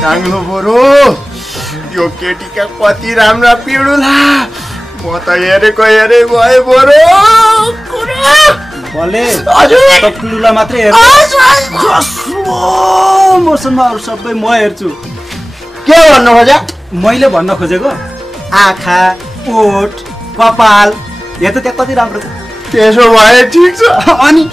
काङ्लो बरु यो केटीका कति राम्रा पिडुला म त हेरेको हेरे भए बरु भले हजुर पिडुला मात्रै हेर्छु मसँग अरू सबै म हेर्छु के भन्नु खोजे मैले भन्न खोजेको आँखा ओठ कपाल यहाँ त त्यहाँ कति राम्रो छ त्यसो भए ठिक छ अनि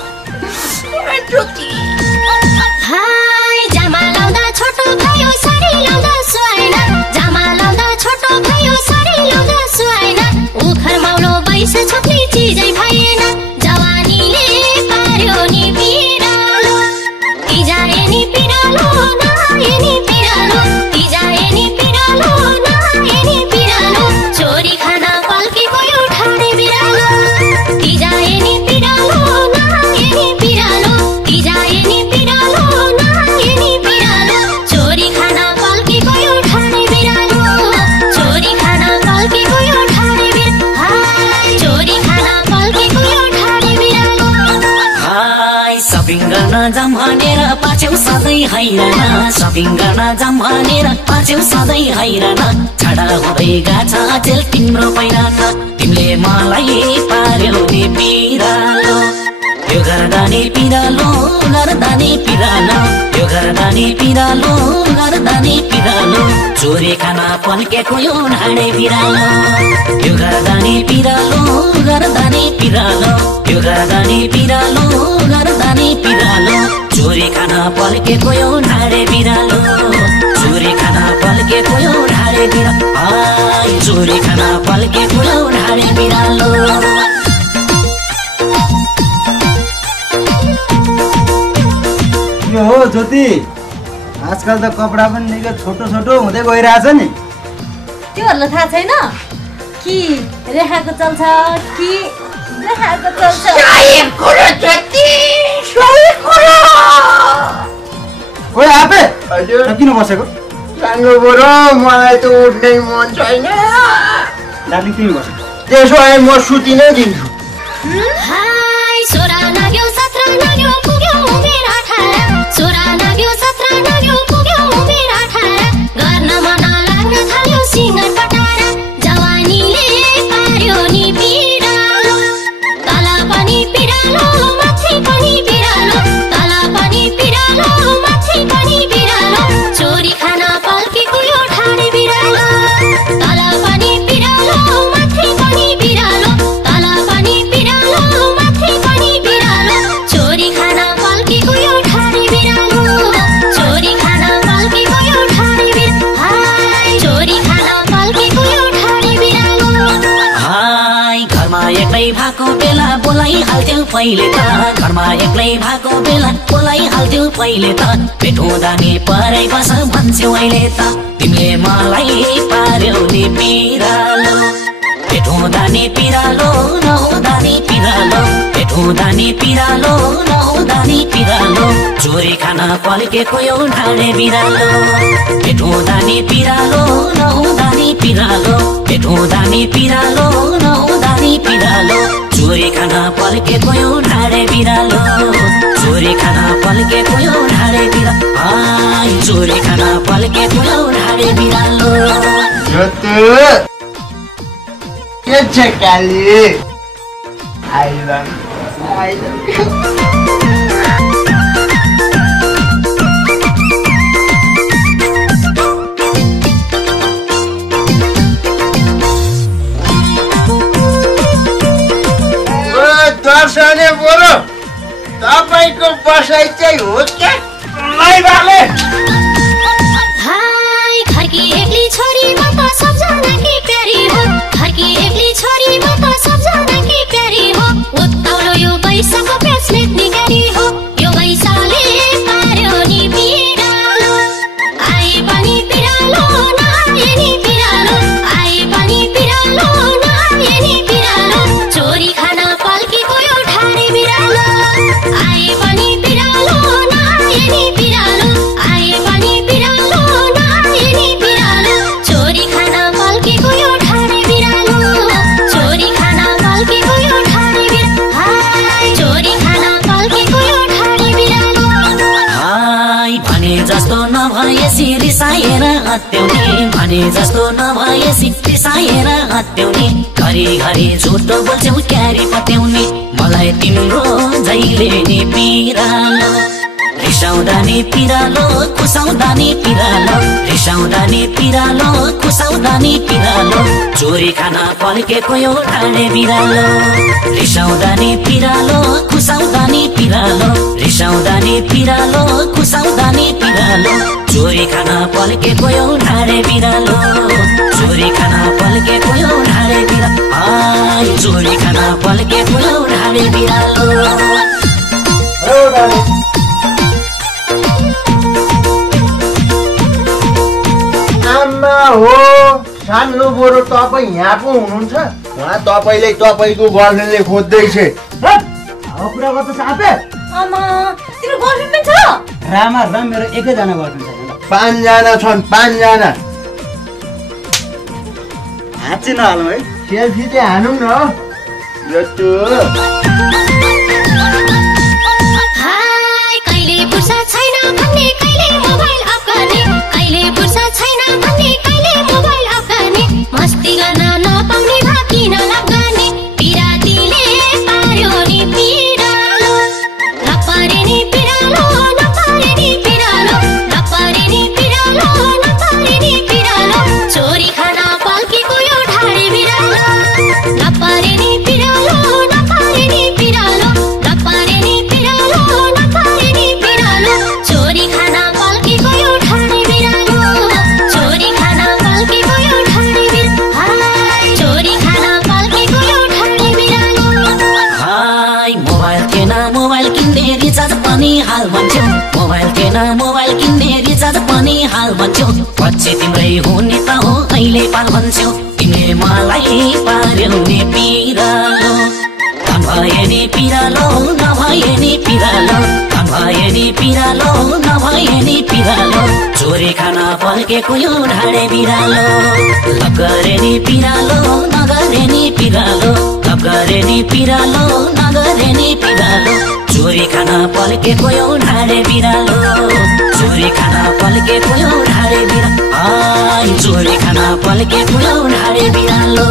छोप्ने चिजै भएन जवानीले पार्यो नि पिरालो तिजाए नि पिरालो नाए नि पिरालो तिजाए नि पिरालो नाए नि पिरालो चोरी खाना पल्की गयो ठाडे बिरालो तिजाए नि पिरालो नाए नि पिरालो तिजाए नि पिरालो नाए नि पिरालो चोरी खाना पल्की गयो ठाडे बिरालो चोरी खाना पल्की गयो ठाडे शपिङ गर्न जाम भनेर पाछ्यौ सधैँ हैरान शपिङ गर्न जाम भनेर पाछ्यौ सधैँ हैरान छाडा हुँदै गाछ अचेल तिम्रो पहिरन तिमीले मलाई पार्यौ नि पिरालो यो गर्दा नि पिरालो गर्दा नि पिरालो यो गर्दा नि पिरालो गर्दा नि पिरालो चोरी खाना पल्केको यो ढाडे बिरालो यो गर्दा नि पिरालो गर्दा नि पिरालो यो गर्दा नि पिरालो गर्दा नि पिरालो चोरी खाना पल्केको यो ढाडे बिरालो चोरी खाना पल्केको यो ढाडे बिरालो चोरी खाना पल्केको यो ढाडे बिरालो यो हो ज्योति आजकल त कपडा पनि निकै छोटो छोटो हुँदै गइरहेछ नि त्योहरूलाई थाहा छैन कि रेखाको चल्छ कि रेखाको चल्छ ओए आपे हजुर किन बसेको काङ्लो बरु मलाई त उठ्नै मन छैन दार्जिलिङ तिमी बस त्यसो भए म सुति नै दिन्छु सोरा नाग्यो 17 नाग्यो पुग्यो उमेर 18 सोरा नाग्यो 17 नाग्यो पुग्यो उमेर 18 गर्न मन लाग्न थाल्यो सिंगार पटार जवानीले पार्यो नि पिरालो तल पनि पिरालो माथि पनि पिरालो तल पनि पिरालो माथि पनि पिरालो चोरी खाना पल्केको यो ठाडे बिरालो तल पनि पिरालो माथि पनि पिरालो तल पनि पिरालो माथि पनि पिरालो चोरी खाना पल्केको यो ठाडे बिरालो चोरी खाना पल्केको यो ठाडे बिरालो चोरी खाना पल्केको यो ठाडे बिरालो हाय घरमा एक्लै भएको बेला बोलाइहाल्थ्यौ पहिले त घरमा एक्लै भएको बेला बोलाइहाल्थ्यौ पहिले त भेट हुँदा नि परै बस भन्छौ अहिले त तिमीले मलाई पार्यौ नि पिरालो भेट हुँदा नि पिरालो नहुँदा नि पिरालो भेट हुँदा नि पिरालो नहुँदा नि पिरालो चोरी खाना पल्केको यो ढाडे बिरालो भेट हुँदा नि पिरालो नहुँदा नि पिरालो भेट हुँदा नि पिरालो नहुँदा नि पिरालो चोरी खाना पल्केको यो ढाडे बिरालो चोरी खाना पल्केको यो ढाडे बिरालो चोरी खाना पल्केको यो ढाडे बिरालो के छ काली आई लभ यु दर्शने बरु तपाईको बसाइ चाहिँ हो क्या भाले घरकी एक्ली छोरी म त सबजना की प्यारी हो घरकी एक्ली छोरी म त सबजना की प्यारी हो उत्ताउलो यो पैसाको प्यासलेट निगारी हो यो पैसाले पार्यो नि पिरालो आए पनि पिरालो नआए नि पिरालो आए पनि पिरालो नआए नि पिरालो चोरी खाना पल्केको यो ढाडे बिरालो आए पनि पिरालो नआए नि पिरालो आए पनि हत्याउने भने जस्तो नभएसी रिसाएर हत्याउने घरी झुटो बोल्छौ क्यारी पत्याउने मलाई तिम्रो जहिले नि पिरालो रिसाउँदा नि पिरालो खुसाउँदा नि पिरालो रिसाउँदा नि पिरालो खुसाउँदा नि पिरालो चोरी खाना पल्केको यो ठाडे बिरालो रिसाउँदा नि पिरालो खुसाउँदा नि पिरालो रिसाउँदा नि पिरालो खुसाउँदा नि पिरालो चोरी खाना पल्केको यो ठाडे बिरालो चोरी खाना पल्केको यो ठाडे बिरालो चोरी खाना पल्केको यो ठाडे बिरालो आमा हो सानो बरु तपाईँ यहाँ पो हुनुहुन्छ उहाँ तपाईँले तपाईँको गर्लफ्रेन्डले खोज्दैछ कुरा गर्छ सापे आमा तिम्रो गर्लफ्रेन्ड पनि छ रामा राम मेरो एकैजना गर्लफ्रेन्ड छैन 5 जना छन् 5 जना हात चाहिँ नहालौँ है सेल्फी चाहिँ हानौँ न यस्तो हाय कहिले फुर्सद छैन भन्ने कहिले मोबाइल अफ गर्ने कहिले फुर्सद छैन भन्ने कहिले मोबाइल अफ गर्ने मस्ती गर्न नपाउने भए किन लभ गर्ने पिरातीले पार्यो नि पिरालो नपारे नि पिरालो नपारे नि पिरालो नपारे नि पिरालो नपारे नि पिरालो चोरी खाना पल्केको यो ढाडे बिरालो नपारे नि पिरालो नपारे नि पिरालो नपारे नि पिरालो नपारे नि पिरालो चोरी खाना पल्केको यो ढाडे बिरालो चोरी खाना पल्केको यो ढाडे बिरालो हाय चोरी खाना पल्केको यो ढाडे बिरालो हाय मोबाइल किन्ने रिचार्ज पनि हाल भन्छौ मोबाइल किन्ने रिचार्ज पनि हाल भन्छौ पछि तिम्रै हुने त हो अहिले पाल भन्छौ तिमीले मलाई पार्यौ नि पिरालो भए नि पिरालो नभए नि पिरालो भए नि पिरालो नभए नि पिरालो चोरी खाना पल्केको यो ढाडे बिरालो लभ गरे नि पिरालो नगरे नि पिरालो लभ गरे नि पिरालो नगरे नि पिरालो चोरी खाना पल्केको यो ढाडे बिरालो चोरी खाना पल्केको यो ढाडे बिरालो चोरी खाना पल्केको यो ढाडे बिरालो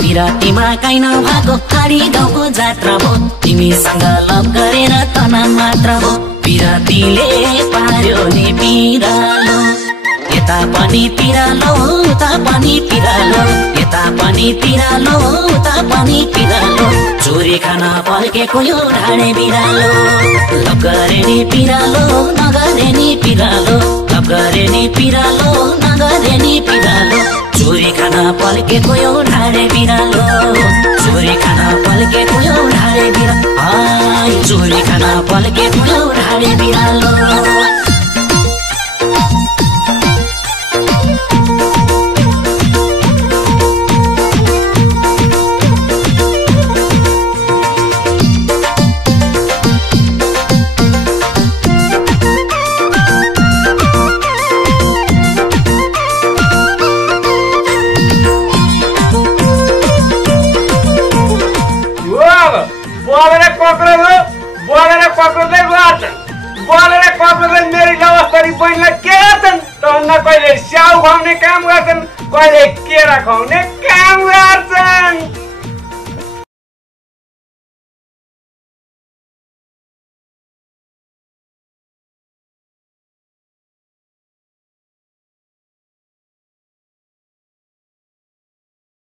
पिरातीमा काइन भएको हाडी गाउँको जात्रा हो तिमीसँग लभ गरेर तना मात्र हो पिरातीले पार्यो नि पिरालो यता पनि पिरालो उता पनि पिरालो यता पनि पिरालो उता पनि पिरालो चोरी खाना पल्केको यो ढाडे बिरालो लभ गरे नि पिरालो नगरे नि पिरालो लभ गरे नि पिरालो नगरे नि पिरालो चोरी खाना पल्केको यो ढाडे बिरालो चोरी खाना पल्केको यो ढाडे बिरालो चोरी खाना पल्केको यो ढाडे बिरालो बोलेर कक्रोचै मेरो अवस्था बहिनीलाई के छन् कहिले स्याउ खुवाउने काम गर्छन् कहिले केरा खुवाउने काम गर्छन्